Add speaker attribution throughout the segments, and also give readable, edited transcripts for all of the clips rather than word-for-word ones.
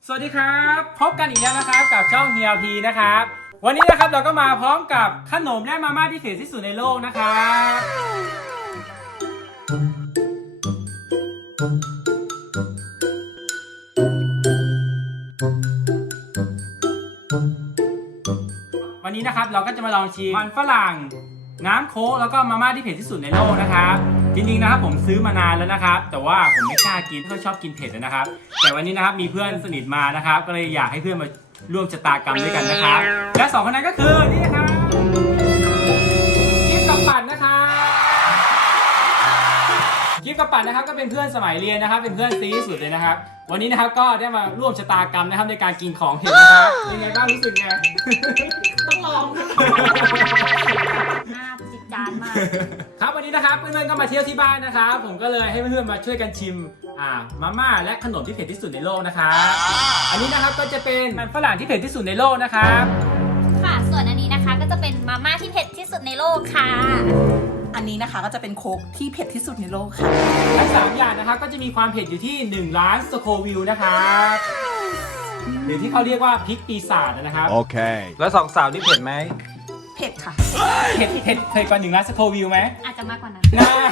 Speaker 1: สวัสดีครับพบกันอีกแล้วนะครับกับช่องเฮียพีนะครับวันนี้นะครับเราก็มาพร้อมกับขนมและมาม่าที่เผ็ดที่สุดในโลกนะครับวันนี้นะครับเราก็จะมาลองชิมมันฝรั่งน้ำโค้กแล้วก็มาม่าที่เผ็ดที่สุดในโลกนะครับจริงๆนะครับผมซื้อมานานแล้วนะครับแต่ว่าผมไม่กล้ากินเพราะชอบกินเผ็ดนะครับแต่วันนี้นะครับมีเพื่อนสนิทมานะครับก็เลยอยากให้เพื่อนมาร่วมชะตากรรมด้วยกันนะครับและสองคนนั้นก็คือนี่ครับกิฟกับปัดนะครับกิฟกับปัดนะครับก็เป็นเพื่อนสมัยเรียนนะครับเป็นเพื่อนซีที่สุดเลยนะครับวันนี้นะครับก็ได้มาร่วมชะตากรรมนะครับในการกินของเผ็ดนะครับยังไงบ้างรู้สึกไง
Speaker 2: ต้องลองหน้าจิตจานมาก
Speaker 1: ครับวันนี้นะครับเพื่อนๆก็มาเที่ยวที่บ้านนะครับผมก็เลยให้เพื่อนๆมาช่วยกันชิมมาม่าและขนมที่เผ็ดที่สุดในโลกนะครับอันนี้นะครับก็จะเป็นมันฝรั่งที่เผ็ดที่สุดในโลกนะครับ
Speaker 2: ค่ะส่วนอันนี้นะคะก็จะเป็นมาม่าที่เผ็ดที่สุดในโลกค่ะ
Speaker 3: อันนี้นะคะก็จะเป็นโค้กที่เผ็ดที่สุดในโลกค่ะ
Speaker 1: ทั้ง3อย่างนะครับก็จะมีความเผ็ดอยู่ที่1 ล้านสโควิลนะครับหรือที่เขาเรียกว่าพริกปีศาจนะครับ
Speaker 4: โอเคแล้วสองสาวนี่เผ็ดไหม
Speaker 3: เผ็ดค่ะ
Speaker 1: เผ็ดกว่า1 ล้านสโควิลไหม
Speaker 2: อาจจะมากกว่านั้น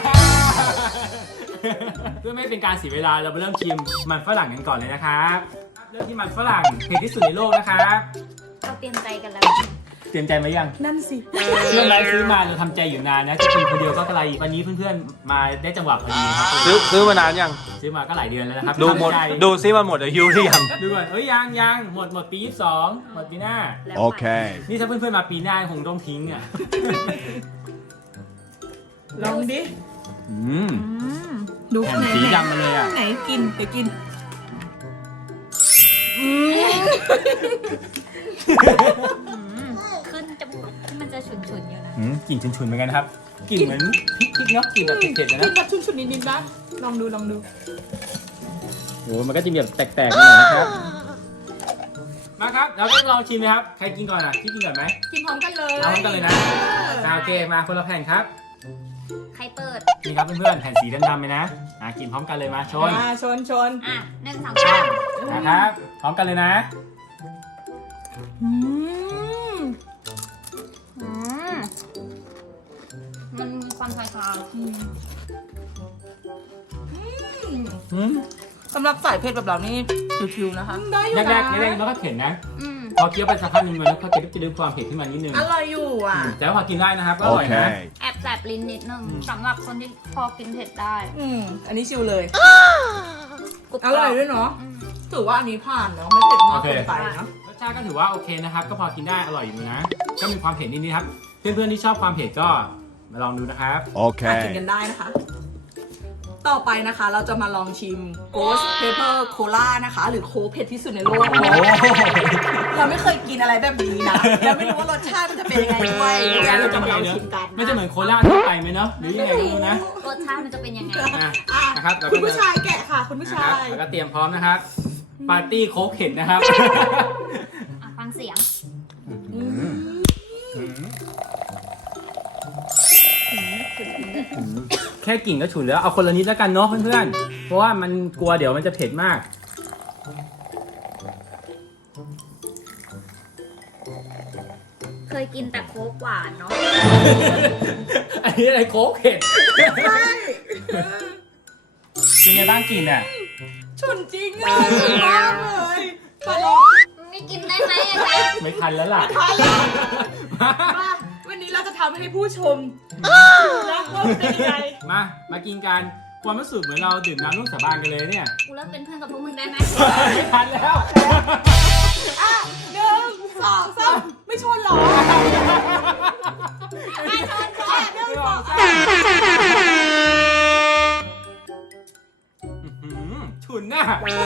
Speaker 1: เพื่อไม่เป็นการเสียเวลาเราไปเริ่มชิมมันฝรั่งกันก่อนเลยนะครับเริ่มที่มันฝรั่งเผ็ดที่สุดในโลกนะครับ
Speaker 2: เราเตรียมใจกันแล้ว
Speaker 1: เตรียมใจไหมยัง
Speaker 3: นั่นสิ
Speaker 1: เชื่อไหมซื้อมาเราทำใจอยู่นานนะจะกินคนเดียวก็อะไรวันนี้เพื่อนๆมาได้จังหวะพอดีครับ
Speaker 4: ซื้อมานานยัง
Speaker 1: ซื้อมาก็หลายเดือนแล้วนะครับ
Speaker 4: ดูซิมันหมดอายุหรือยัง
Speaker 1: ดูก่อนยังหมดปี22หมดปีหน้า
Speaker 4: โอเค
Speaker 1: นี่ถ้าเพื่อนๆมาปีหน้าคงต้องทิ้งอ่ะ
Speaker 3: ลองดิ
Speaker 1: ดูแผ่นสีดำมาเลยอ่ะ
Speaker 3: ไหนกินเดี๋ยวกิน
Speaker 2: ขึ้นจมูกมันจะฉุนๆอยู่นะ
Speaker 1: กลิ่นฉุนๆเหมือนกันครับกลิ่นเหมือนพริกเนาะกลิ่นแบบเผ็ดๆนะ
Speaker 3: กินแบบฉุนๆนิดๆบ้างลองดู
Speaker 1: โอ้มันก็จะมีแบบแตกๆหน่อยนะครับมาครับเราก็ลองชิมนะครับใครกินก่อนอ่ะพี่กินก่อนไหม
Speaker 3: กินพร้อมกันเลย
Speaker 1: พร้อมกันเลยนะโอเคมาคนละแผ่นครับ
Speaker 2: ใครเปิด
Speaker 1: นี่ครับเพื่อนๆแผ่นสีดำๆเลยนะกินพร้อมกันเลยมาชน
Speaker 3: ชน
Speaker 2: 1 2 3
Speaker 1: นะครับพร้อมกันเลยนะ
Speaker 2: มันมีความคล้าย
Speaker 3: สำหรับสายเผ็ดแบบเรานี่ชิวๆนะคะ
Speaker 1: ได้อยู่นะแรกมันก็เผ็ดนะพอเคี้ยวไปสักพักนึงมันก็จะดึงความเผ็ดขึ้นมานิดนึง
Speaker 3: อร่อยอยู่อ่ะ
Speaker 1: แต่พอกินได้นะครับก็อร่อยนะ
Speaker 2: แอบแสบลิ้นนิดนึงสำหรับคนที่พอกินเผ็ดได้
Speaker 3: อันนี้ชิวเลยอร่อยด้วยเนาะถือว่าอันนี้ผ่านเนาะไม่เผ็ดมากเกินไปนะ
Speaker 1: รสชาติก็ถือว่าโอเคนะครับก็พอกินได้อร่อยอยู่นะก็มีความเผ็ดนิดๆครับเพื่อนๆที่ชอบความเผ็ดก็มาลองดูนะครับ
Speaker 4: โอเค
Speaker 3: กินกันได้นะคะต่อไปนะคะเราจะมาลองชิม Ghost Pepper Cola นะคะหรือโค้กเผ็ดที่สุดในโลกเราไม่เคยกินอะไรแบบนี้นะเราไม่รู้ว่ารสชาติมันจะเป็นยังไงด้วยเราจะมาลองชิมกัน
Speaker 1: ไม่จะเหมือนโคลาทั่วไปไหมเนาะหรือยังไงไม่รู้นะ
Speaker 2: รสชาติมันจะเป็นยังไง
Speaker 1: นะครับ
Speaker 3: คุณผู้ชายแกะค่ะคุณผู้ชาย
Speaker 1: แล้วก็เตรียมพร้อมนะครับปาร์ตี้โค้กเผ็ดนะครับ
Speaker 2: ฟังเสียง
Speaker 1: แค่กลิ่นก็ฉุนแล้วเอาคนละนิดแล้วกันเนาะเพื่อนๆเพราะว่ามันกลัวเดี๋ยวมันจะเผ็ดมาก
Speaker 2: เคยกินแต่โค้กหวานเนาะ
Speaker 1: อันนี้อะไรโค้กเผ็ดใช่เป็นไงบ้างกลิ่นอ่ะ
Speaker 3: ฉุนจริงอ่ะฉุนมากเลย
Speaker 2: ไม่กินได้ไหม
Speaker 1: ไม่ทันแล้วล่ะ
Speaker 3: วันนี้เราจะทำให้ผู้ชมรักว่าเป็นยังไง
Speaker 1: มากินกันความรู้สึกเหมือนเราดื่มน้ำร่วมสาบานกันเลยเนี่ย
Speaker 2: กูเริ่มเป็นเพื่อนกับพวกมึงได้ไหม
Speaker 1: ไม่ทันแล้ว
Speaker 3: 1 2 3ไม่ชนหรอ
Speaker 2: ไม่ชน
Speaker 1: ฉุนน่ะ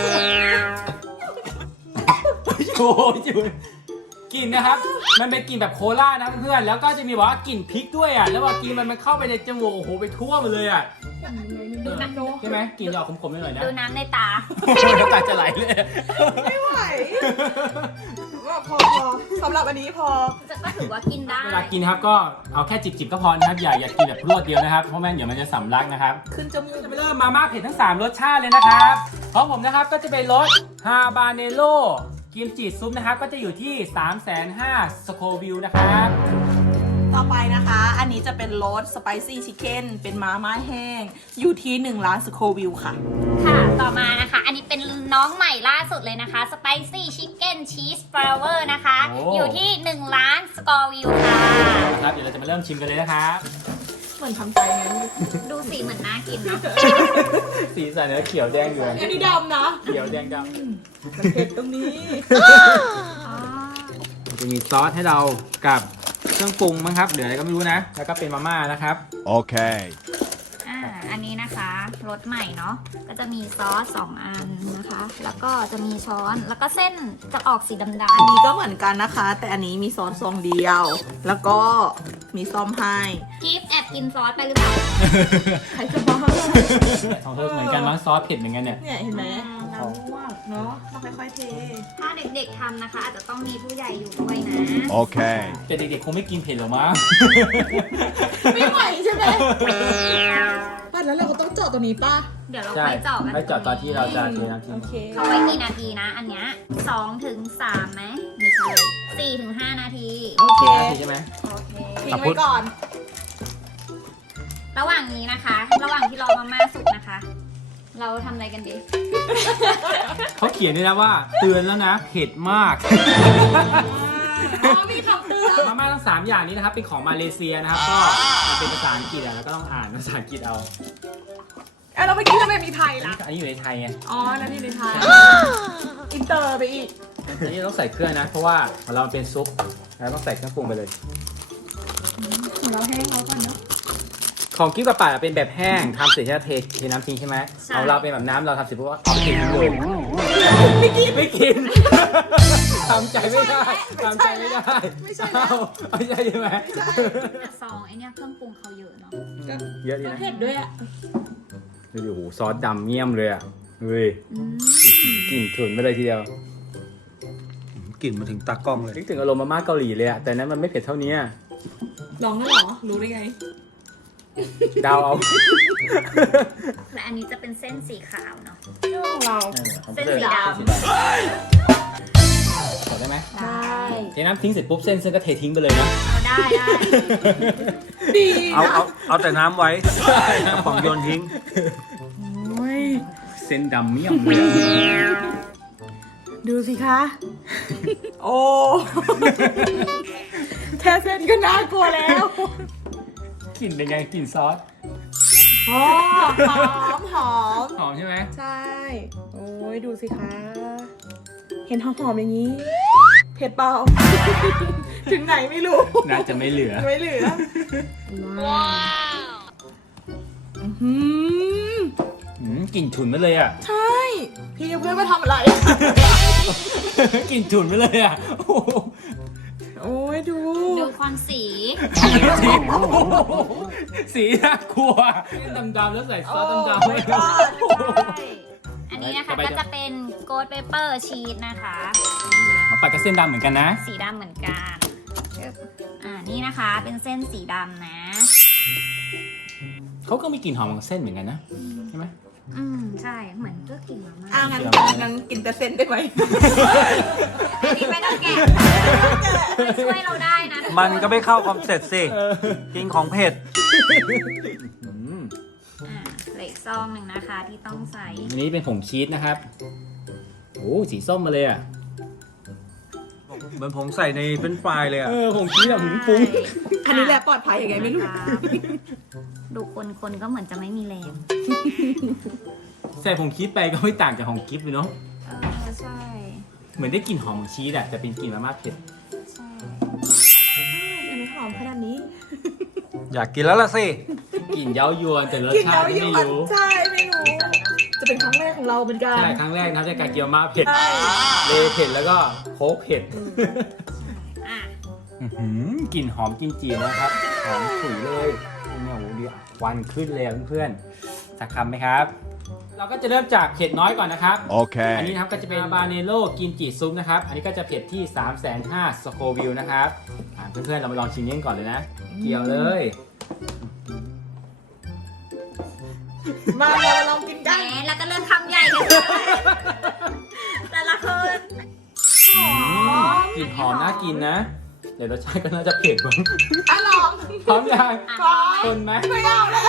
Speaker 1: ฉุนกลิ่นนะครับมันเป็นกลิ่นแบบโคลานะเพื่อนๆแล้วก็จะมีบอกว่ากลิ่นพริกด้วยอ่ะแล้วพอกินมันเข้าไปในจมูกโอ้โหไปทั่วหมดเลยอ่ะ
Speaker 2: ดูน้ำ
Speaker 1: ใช่ไหมกลิ่นจะออกขมๆหน่อยนะ
Speaker 2: ดูน้ำในตา
Speaker 1: ตาจะไหลเลย
Speaker 3: ไม่ไหวก็พอสำหรับอันนี้พอ
Speaker 2: ก็ถือว่ากินได้
Speaker 1: เวลากินครับก็เอาแค่จิบๆก็พอนะครับอย่ากินแบบรวดเดียวนะครับเพราะแม่งั้นเดี๋ยวมันจะสำลักนะครับ
Speaker 3: ขึ้นจมูก
Speaker 1: จะไปเริ่มมาม่าเผ็ดทั้ง 3 รสชาติเลยนะครับของผมนะครับก็จะเป็นรสฮาบาเนโร่กิมจิซุปนะครับก็จะอยู่ที่ 350,000 สโควิลนะครับ
Speaker 3: ต่อไปนะคะ อันนี้จะเป็นรสสไปซี่ชิคเก้นเป็นมาม่าแห้ง อยู่ที่1 ล้านสโควิลค่ะ
Speaker 2: ค่ะ ต่อมานะคะ อันนี้เป็นน้องใหม่ล่าสุดเลยนะคะ Spicy Chicken Cheese Flower นะคะ อยู่ที่1 ล้านสกอร์วิวค่ะ
Speaker 1: ครับเดี๋ยวเราจะมาเริ่มชิมกันเลยนะครับ
Speaker 3: เหมือนทำใจไง
Speaker 2: ดูสีเหมือนน่ากินเนาะ
Speaker 1: สีสันเนื้อเขียวแดงอยู่
Speaker 3: อันนี้ดำนะ
Speaker 1: เขียวแดงด
Speaker 3: มันเผ็ดตรงนี้
Speaker 2: อ๋อ
Speaker 1: ำจะมีซอสให้เรากับเครื่องปรุงมั้งครับเดี๋ยวอะไรก็ไม่รู้นะแล้วก็เป็นมาม่านะครับ
Speaker 5: Okay.
Speaker 2: อันนี้นะคะรสใหม่เนาะ ก็จะมีซอส2 อันนะคะ แล้วก็จะมีช้อน แล้วก็เส้นจะออกสีดำ
Speaker 3: อันนี้ก็เหมือนกันนะคะ แต่อันนี้มีซอสซองเดียว แล้วก็มีซ่อมให้
Speaker 2: ๆกิฟแอบกินซอสไปหรือเปล่า
Speaker 3: ใครจะบ้า
Speaker 1: ของเธอเหมือนกันมั้งซอสเผ็ดเหมือนกันเนี่ย
Speaker 3: เนี่ยเห็นไหมน้ำม่วงเนาะต้องค่อยๆเท
Speaker 2: ถ้าเด็กๆทำนะคะ อาจจะต้องมีผู้ใหญ่อยู่ด้วยนะ
Speaker 5: Okay.
Speaker 1: แต่เด็กๆคงไม่กินเผ็ดหรอกมั้ง
Speaker 3: ไม่ไหวใช่ไหมป้าแล้วเราก็ต้องเจาะตัวนี้ป่ะ
Speaker 2: เดี๋ยวเรา
Speaker 1: ใช่
Speaker 2: ไปเจาะกัน
Speaker 1: ไปเจาะตอนที่เราจะเทน้ำทิ้ง
Speaker 3: โอเค
Speaker 2: เขาไว้กี่นาทีนะ อันเนี้ย2 ถึง 3ไหมไม่ใช่4 ถึง 5 นาที
Speaker 3: โอเค
Speaker 1: ใช่ไหม
Speaker 2: โอเค
Speaker 3: ทิ้งไว้ก่อน
Speaker 2: ระหว่างนี้นะคะ ระหว่างที่รอมาม่าสุกนะคะ เราทำอะไรกันดี
Speaker 1: เขาเขียนด้วยนะว่าเตือนแล้วนะเผ็ดมาก
Speaker 3: อ๋อมีคำเตือน
Speaker 1: มาม่าทั้ง 3 อย่างนี้นะครับเป็นของมาเลเซียนะครับก็มันเป็นภาษาอังกฤษอะแล้วก็ต้องอ่านภาษาอังกฤษเอา
Speaker 3: เราไปกินทำไมมีไทยล่ะ
Speaker 1: อันนี้อยู่ในไทยไง
Speaker 3: อ๋อนั่นนี่ในไทย อินเตอร์ไปอีก
Speaker 1: อันนี้ต้องใส่เครื่องนะ เพราะว่าของเรามันเป็นซุปแล้วต้องใส่เครื่องปรุงไปเลย
Speaker 3: ของเราแห้งแล้วก่อนเนาะ
Speaker 1: ของกิ๊บกับป่าเป็นแบบแห้งทำเสร็จแล้วเทน้ำทิ้งใช่ไหม
Speaker 2: ใช่
Speaker 1: เอาเราเป็นแบบน้ำเราทำเสร็จปุ๊บก็เอาไปทิ้งเลยไม่กินทำใจไม่ได้ทำใจไม่ได้ไม่ใช่ไม่ใช่ใช่ไหม
Speaker 2: แต่ซองไอเนี้ยเครื่องปรุงเขาเยอะเนาะ
Speaker 1: เยอะดี
Speaker 3: ก็
Speaker 1: นะ
Speaker 3: เผ็ดด้วยอ่ะ
Speaker 1: ดูดิโอ้โหซอสดำเมี่ยมเลยอ่ะเฮ้ยกลิ่นฉุนไปเลยทีเดียว
Speaker 4: กลิ่นมาถึงตากล้องเลย
Speaker 1: นึกถึงอารมณ์มาม่าเกาหลีเลยอ่ะแต่นั้นมันไม่เผ็ดเท่านี้อะ
Speaker 3: ลองได้เหรอ รู้ได้ไง
Speaker 1: เดาเอา
Speaker 2: และอันนี้จะเป็นเส้นสีขาวเนาะ
Speaker 3: เรื่องของเรา
Speaker 2: เส้นสีดำ
Speaker 1: กดได้ไหม
Speaker 3: ได้
Speaker 1: เทน้ำทิ้งเสร็จปุ๊บเส้นก็เททิ้งไปเลยนะ
Speaker 2: เอาได้
Speaker 3: ดี
Speaker 4: เอาแต่น้ำไว้กระป๋องโยนทิ้ง
Speaker 3: โอ้ย
Speaker 1: เส้นดำเมี่ยมเลย
Speaker 3: ดูสิคะ โอ้ แค่เส้นก็น่ากลัวแล้ว
Speaker 1: กลิ่นเป็นไงกลิ่นซอส
Speaker 3: หอม
Speaker 1: หอมใช่ไหม
Speaker 3: ใช่ โอ้ยดูสิคะ เห็นหอมๆอย่างนี้ เผ็ดเปล่า ถึงไหนไม่รู้
Speaker 1: น่าจะไม่เหลือ
Speaker 3: ไม่เหลือ ว้าวอืม
Speaker 1: กลิ่นฉุนไปเลยอ่ะ
Speaker 3: ใช่ พี่เพื่อนมาทำอะไร
Speaker 1: กลิ่นฉุนไปเลยอ่ะโอ้โห
Speaker 3: โอ้ยดู
Speaker 2: ดูความสี
Speaker 1: สีน่ากลัวดำๆแล้วใส่ซอสดำ
Speaker 3: โอ้ my god
Speaker 2: อันนี้นะคะก็จะเป็นโกดเปเปอร์ชีสนะคะ
Speaker 1: ๆของปัดกับเส้นดำเหมือนกันนะ
Speaker 2: สีดำเหมือนกันนี่นะคะเป็นเส้นสีดำนะ
Speaker 1: เขาก็มีกลิ่นหอมของเส้นเหมือนกันนะใช่ไหม
Speaker 2: ใช่เหมือนก็กินมาม่า
Speaker 3: งั้นกินแต่เส้นได้ไหม
Speaker 2: อันนี้ไม่ต้องแกะช่วยเราได้นะ
Speaker 4: มันก็ไม่เข้าคอนเซ็ปต์สิ กินของเผ็ด
Speaker 2: เหลืออีกซองหนึ่งนะคะที่ต้องใส่
Speaker 1: อันนี้เป็นผงชีสนะครับโอ้สีส้มมาเลยอ่ะ
Speaker 4: เหมือนผมใส่ในเฟรนช์ฟรายเลยอ่ะ
Speaker 1: ผงชีสแบบหุงฟุ้ง
Speaker 3: อันนี้แหละปลอดภัยยังไงไม่รู้
Speaker 2: ดูคนก็เหมือนจะไม่มีแรง
Speaker 1: ใส่ผงชีสไปก็ไม่ต่างจากของกิฟต์เลยเนาะ
Speaker 2: ใช่
Speaker 1: เหมือนได้กลิ่นหอมของชีสอะแต่เป็นกลิ่นมาม่าเผ็ด
Speaker 2: ใช่
Speaker 3: อันนี้หอมขนาดนี้
Speaker 4: อยากกินแล้วล่ะสิ
Speaker 1: กลิ่นเย้ายวนแต่รส
Speaker 3: กิน
Speaker 1: ชา
Speaker 3: แล้ว
Speaker 1: ติ
Speaker 3: ยิ่ง
Speaker 1: ไม่รู้
Speaker 3: ใช่ไม่รู้ จะเป็นครั้งแรกของเราเหมือนกัน
Speaker 1: ใช่ครั้งแรกนะครับในการเกี๊ยวมาม่าเผ็ด
Speaker 3: ใช่
Speaker 1: เลเผ็ดแล้วก็โค้กเผ็ด
Speaker 2: อ่ะ
Speaker 1: กลิ่นหอมกินจีนะครับหอมฉุยเลยเนี่ยโอ้โหดีควันขึ้นเลยอะเพื่อนๆสักคำไหมครับเราก็จะเริ่มจากเผ็ดน้อยก่อนนะครับ อัน
Speaker 5: Okay.
Speaker 1: นี้นะครับก็จะเป็นบาเนโลกินจิซุปนะครับ อันนี้ก็จะเผ็ดที่ 350,000 สโควิลนะครับเพื่อนๆเรามาลองชิมนี้กันก่อนเลยนะ เกี่ยวเลย
Speaker 3: มาเรามาลองกิน
Speaker 2: แหม
Speaker 3: กัน
Speaker 2: แล้วก็เริ่มคำใหญ่กันเลยแต่ละคน
Speaker 1: กลิ่นหอมน่ากินนะ เดี๋ยวรสชาติก็น่าจะเผ็ดมั้ง
Speaker 3: อ่ะลอง
Speaker 1: พร้อมยัง
Speaker 2: อ่ะ
Speaker 3: พร้อม
Speaker 1: ทนไหม
Speaker 3: ไม่เอาแล้ว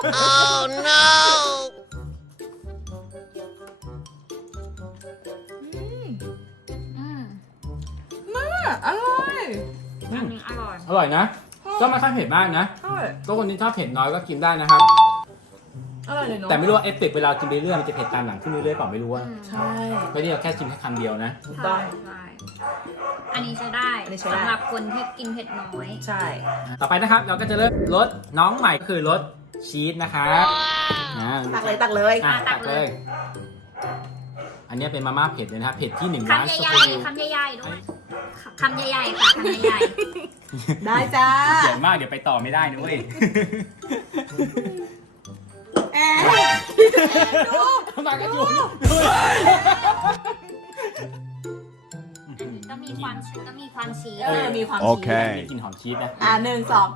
Speaker 2: อืม
Speaker 3: อร่อย
Speaker 2: อันนี้อร่อย
Speaker 1: อร่อยนะ ก็ไม่ค่อยเผ็ดมากนะ
Speaker 3: อร่อย
Speaker 1: ก็คนที่ชอบเผ็ดน้อยก็กินได้นะครับ
Speaker 3: อร่อยเลยเนาะ
Speaker 1: แต่ไม่รู้ว่าเอฟเฟกต์เวลากินไปเรื่อยมันจะเผ็ดตามหลังขึ้นเรื่อยๆเปล่าไม่รู้ว่า
Speaker 3: ใช่
Speaker 1: ไม่ได้เราแค่ชิมแค่คำเดียวนะ
Speaker 3: ถูกต้อง
Speaker 2: ใช่อันนี้ใช้ได้
Speaker 3: อันนี้ใช้ได้
Speaker 2: สำหรับคนที่กินเผ็ดน้อย
Speaker 3: ใช่
Speaker 1: ต่อไปนะครับเราก็จะเริ่มรสน้องใหม่ก็คือรสชีสนะครับ
Speaker 3: ตักเลย
Speaker 1: อ่ะ
Speaker 2: ตั
Speaker 1: ตั
Speaker 2: ก
Speaker 1: ก
Speaker 2: เล
Speaker 1: เลย ย อันนี้เป็นมาม่าเผ็ดเลยนะครับ เผ็ดที่1 ล้าน
Speaker 2: คำ
Speaker 1: ส
Speaker 2: ใหญ่
Speaker 1: โควิล
Speaker 2: ๆคำใหญ่ๆด้วยคำใหญ่ๆค่ะคำใหญ่
Speaker 3: ได้จ้า
Speaker 1: ใหญ่มากเดี๋ยวไปต่อไม่ได้นะเว้ย
Speaker 3: แอบดู
Speaker 1: ทำไมกันอยู่
Speaker 2: ๆอันนี้ก็มีความชีส
Speaker 3: มีความ
Speaker 5: โอเค
Speaker 3: ชีส
Speaker 1: มีกลิ่นหอมชีสนะ
Speaker 3: 1 2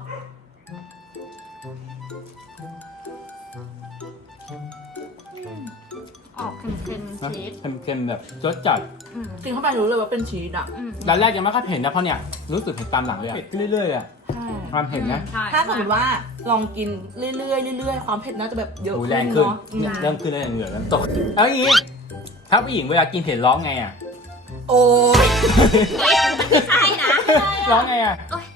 Speaker 2: ออกเค็มๆชีส
Speaker 1: เค็มๆแบบรสจัด
Speaker 2: อืม
Speaker 3: กินเข้าไปรู้เลยว่าเป็นชีสอ่ะ
Speaker 2: อืม
Speaker 1: ตอนแรกยังไม่ค่อยเผ็ดนะเพราะเนี่ยรู้สึกเผ็ดตามหลังเลยอะเผ็ดขึ้นเรื่อยๆอะ
Speaker 3: ใช่
Speaker 1: ความเผ็ดนะ
Speaker 2: ใช่
Speaker 3: ถ้าสมมติว่าลองกินเรื่อยๆเรื่อยๆความเผ็ดน่าจะแบบเยอะ
Speaker 1: โอ้
Speaker 3: ขึ้น
Speaker 1: แรงขึ้น
Speaker 3: เนาะ
Speaker 1: เนี่ยเริ่มขึ้นแล้วเหงื่อเริ่มตกแล้วอย่างนี้ถ้าผู้หญิงเวลากินเผ็ดร้องไงอะ
Speaker 3: โอ้ย
Speaker 2: มันไม่ใช่นะ
Speaker 1: ร้องไงอะ
Speaker 2: โอ๊ย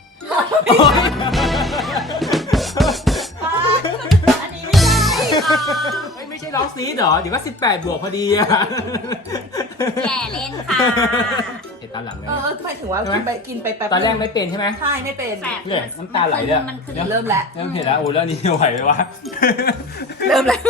Speaker 3: อันนี้ไม่ใช่
Speaker 1: เฮ้ยไม่ใช่ร้องซีดเหรอเดี๋ยวก็18 บวกพอดีอะ
Speaker 2: แย่เล่นค่ะ
Speaker 1: เผ็ดตามหลังเลย
Speaker 3: หมายถึงว่า
Speaker 1: ใช่ไหม
Speaker 3: กินไปแป๊บ
Speaker 1: ตอนแรก
Speaker 3: นึง
Speaker 1: ไม่เป็นใช่ไหม
Speaker 3: ใช่ไม่เป็น
Speaker 2: แสบ
Speaker 1: เนี่ยน้ำตาไหลเลยอะ
Speaker 2: มันคือ
Speaker 3: เริ่มแล้ว
Speaker 1: เริ่มเผ็ดแล้วโอ้แล้วนี่ไม่ไหวเลยวะ
Speaker 3: เริ่มแล้ว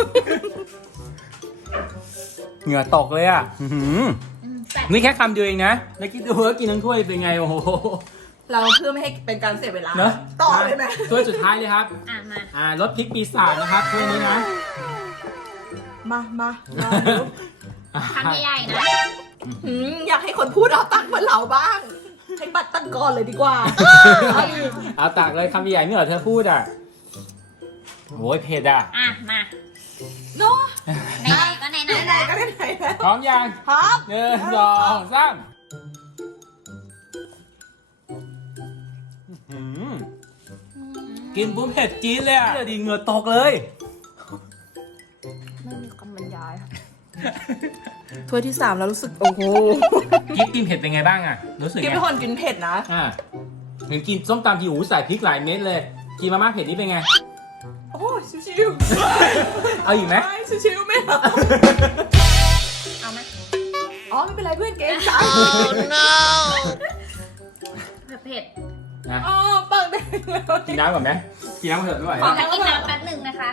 Speaker 1: เหงื่อตกเลยอ่ะ
Speaker 2: แสบ
Speaker 1: นี่แค่คำเดียวเองนะ แล้วคิดดูว่ากินทั้งถ้วยเป็นไง โอ้โห
Speaker 3: เราเพื่อไม่ให้เป็นการเสียเวลา
Speaker 1: เนอะ
Speaker 3: ต่อเลยไหม
Speaker 1: ถ้วยสุดท้ายเลยครับ
Speaker 2: มา
Speaker 1: รสพริกปีศาจนะครับถ้วยนี้นะ
Speaker 3: มาลองดู
Speaker 2: คำใหญ่ๆนะ
Speaker 3: อยากให้คนพูดเอาตังค์มาเหลาบ้าง ให้บัตรตั้งก่อนเลยดีกว่า
Speaker 1: เอาตักเลยคำใหญ่ๆนี่เหรอเธอพูดอ่ะโอ้ยเผ็ดอ่ะ
Speaker 2: มา
Speaker 3: เนาะ
Speaker 2: ไหนๆก็ไหนๆ
Speaker 3: ไหน
Speaker 2: แล้ว
Speaker 3: ๆก็ไหนๆแล้ว
Speaker 1: พร้อมยัง
Speaker 3: ครับ
Speaker 1: 1 2 3กินปุ๊บเผ็ดจี๊ดเลยอ่ะดีเหงื่อตกเลย
Speaker 3: ไม่มีคำบรรยายถ้วยที่ 3 แล้วรู้สึกโอ้โห
Speaker 1: กิ๊บกินเผ็ดเป็นไงบ้างอ่ะ รู้สึก
Speaker 3: กิน
Speaker 1: ไง
Speaker 3: เป็นคนกินเผ็ดนะ
Speaker 1: เห็นกินส้มตำทีหูใส่พริกหลายเม็ดเลย กินมาม่าเผ็ดนี่เป็นไง
Speaker 3: โอ้ยชิว
Speaker 1: เอาอีกไหม
Speaker 3: ๆไม่ชิวๆไม่เอา
Speaker 2: เอาไหม
Speaker 3: อ๋อไม่เป็นไรเพื่อนเกรงใจ
Speaker 2: เผ็ด
Speaker 1: นะ
Speaker 3: อ๋อเปิดได้แล้ว
Speaker 1: กินน้ำก่อนไหมกินน้ำก่อนเถอะไม่ไหว
Speaker 2: ขอ
Speaker 1: แล้ว
Speaker 2: ให้กินน้ำแป๊บหนึ่งนะคะ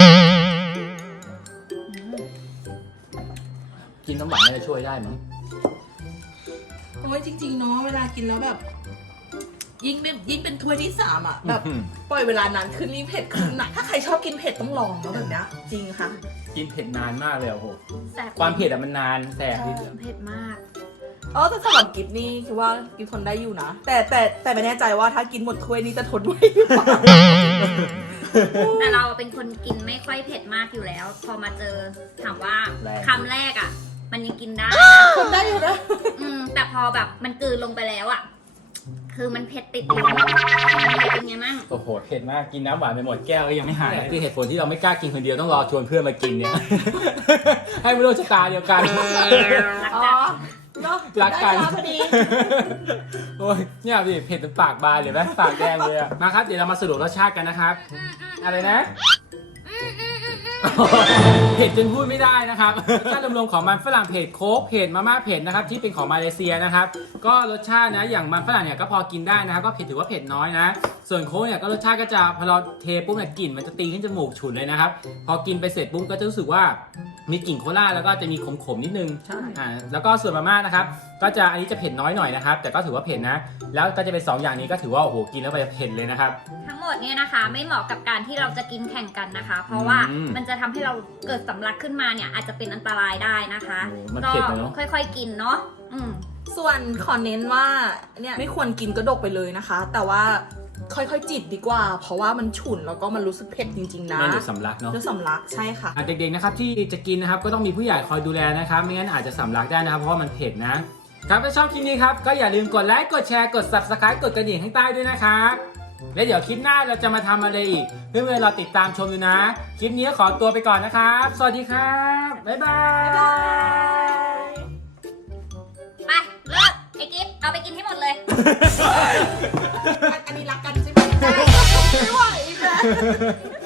Speaker 1: กินน้ำหวานน่าจะช่วยได้มั้ง
Speaker 3: โอ้ยจริงๆเนาะเวลากินแล้วแบบ ยิ่งเป็นถ้วยที่ 3อ่ะแบบปล่อยเวลานานขึ้นนี่เผ็ดขึ้นหนักถ้าใครชอบกินเผ็ดต้องลองแล้วแบบเนี้ยจริงค่ะ
Speaker 1: กินเผ็ดนานมากเลยโอ้โห
Speaker 2: แสบ
Speaker 1: ความเผ็ดอะมันนานแสบนิด
Speaker 2: เผ็ดมาก
Speaker 3: อ๋อแต่สำหรับกิฟนี่คิดว่ากิฟทนได้อยู่นะ แต่ไม่แน่ใจว่าถ้ากินหมดถ้วยนี้จะทนไหวหรือเปล่า
Speaker 2: แต่เราเป็นคนกินไม่ค่อยเผ็ดมากอยู่แล้ว พอมาเจอถามว่าคำแรกอ่ะ มันยังกินได้นะ
Speaker 3: ทนได้อยู่นะ
Speaker 2: แต่พอแบบมันกลืนลงไปแล้วอ่ะ คือมันเผ็ดติดลิ้นเป็นไงมั่ง
Speaker 1: โอ้โหเผ็ดมากกินน้ำหวานไปหมดแก้วก็ยังไม่หายคือเหตุผลที่เราไม่กล้ากินคนเดียวต้องรอชวนเพื่อนมากินเนี่ย ให้ไม่รู้ชะตาเดียวกัน
Speaker 3: อ๋อเนาะ
Speaker 1: รักกัน
Speaker 3: ได้เวลาพอดี
Speaker 1: โอ้ยเนี่ยดิเผ็ดจนปากบานเลยไหมปากแดงเลยอะมาครับเดี๋ยวเรามาสรุปรสชาติกันนะครับ อะไรนะ เผ็ดจนพูดไม่ได้นะครับถ้ารวมๆของมันฝรั่งเผ็ดโค้กเผ็ดมาม่าเผ็ดนะครับที่เป็นของมาเลเซียนะครับก็รสชาตินะอย่างมันฝรั่งเนี่ยก็พอกินได้นะครับก็เผ็ดถือว่าเผ็ดน้อยนะส่วนโค้กเนี่ยก็รสชาติก็จะพอเราเทปุ๊บเนี่ยกลิ่นมันจะตีขึ้นจมูกฉุนเลยนะครับพอกินไปเสร็จปุ๊บก็จะรู้สึกว่ามีกลิ่นโคลาแล้วก็จะมีขมๆนิดนึง
Speaker 3: ใช่
Speaker 1: แล้วก็ส่วนมาม่านะครับก็จะอันนี้จะเผ็ดน้อยหน่อยนะครับแต่ก็ถือว่าเผ็ดนะแล้วก็จะเป็น2อย่างนี้ก็ถือว่าโอ้โหกินแล้วไปเผ็ดเลยนะครับ
Speaker 2: ทั้งหมดเนี่ยนะคะ ไม่เหมาะกับการที่เราจะกินแข่งกันนะคะ เพราะว่ามันจะจะทำให้เราเกิดสำลักขึ้นมาเนี่ยอาจจะเป็นอันตรายได้นะคะ
Speaker 1: โอ้มัน
Speaker 2: ก็
Speaker 1: เผ็ดอะเนาะ
Speaker 2: ค่อยๆกินเนาะ
Speaker 3: ส่วนขอเน้นว่าเนี่ยไม่ควรกินกระดกไปเลยนะคะ แต่ว่าค่อยๆจิบดีกว่า เพราะว่ามันฉุนแล้วก็มันรู้สึกเผ็ดจริงๆนะ
Speaker 1: นั่นเดี๋ยวสำลักเนาะ
Speaker 3: เดี๋ยวสำลักใช่ค่ะ
Speaker 1: เด็กๆนะครับที่จะกินนะครับก็ต้องมีผู้ใหญ่คอยดูแลนะครับไม่งั้นอาจจะสำลักได้นะครับเพราะว่ามันเผ็ดนะครับถ้าชอบคลิปนี้ครับก็อย่าลืมกดไลค์กดแชร์กด Subscribe กดกระดิ่งข้างใต้ด้วยนะครับและเดี๋ยวคลิปหน้าเราจะมาทำอะไรอีกเพื่อนๆเราติดตามชมดูนะคลิปนี้ขอตัวไปก่อนนะครับสวัสดีครับบ๊ายบาย
Speaker 2: ไปเลิกไอ้กิฟเอาไปกินให้หมดเลย
Speaker 3: อันนี้รักกันใช่ไหมใช่ไม่ไหวอีกแล้ว